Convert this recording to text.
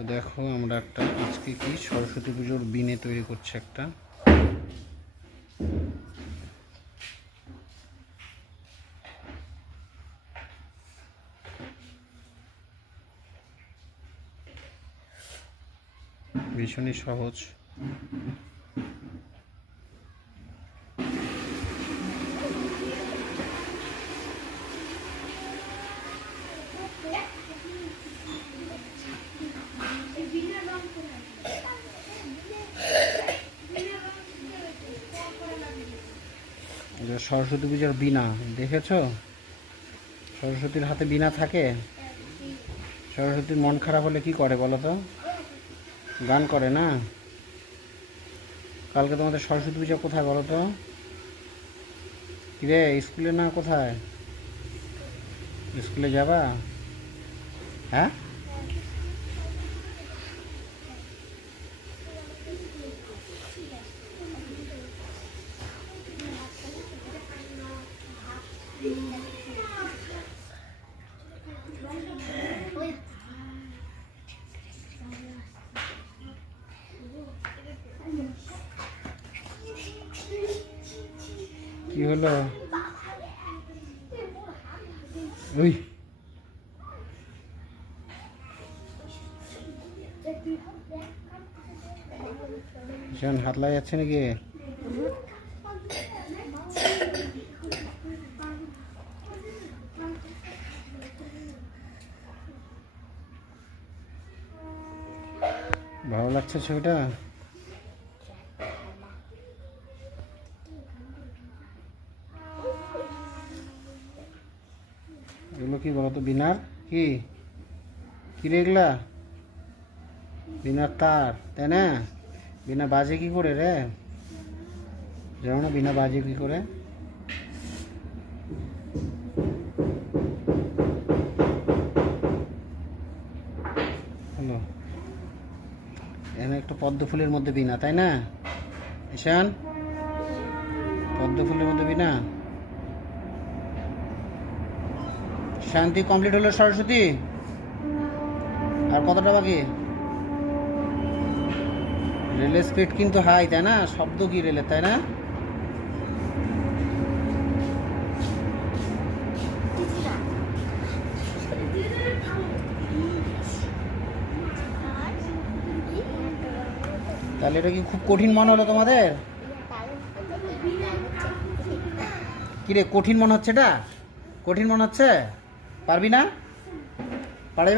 তো দেখো আমরা একটা আজকে কি সরস্বতী পুজোর বিনে তৈরি করছে একটা। ভীষণই সহজ। সরস্বতী পূজার বীণা দেখেছো? সরস্বতীর হাতে বীণা থাকে। সরস্বতীর মন খারাপ হলে কি করে বলো তো? গান করে না? কালকে তোমাদের সরস্বতী পূজা কোথায় বলো তো? কিরে স্কুলে না কোথায়? স্কুলে যাবা? হ্যাঁ, কি হলো? ওই ভীষণ হাত লাগা যাচ্ছে নাকি? ভালো লাগছে ছবিটা? এগুলো কি বলতো? বিনার কি কি রে এগুলা? বিনার তার, তাই না? বিনা বাজে কি করে রে? জানো না বিনা বাজে কি করে? হলো এখানে একটা পদ্ম ফুলের মধ্যে বিনা, তাই না ঈশান? পদ্ম ফুলের মধ্যে বিনা। শান্তি কমপ্লিট হলো সরস্বতী? আর কতটা বাকি? রেলের স্পিড কিন্তু হাই, তাই না? শব্দ কি রেলের, তাই না? তাহলে এটা কি খুব কঠিন মনে হলো তোমাদের? কি রে কঠিন মনে হচ্ছে? এটা কঠিন মনে হচ্ছে? পারবি না?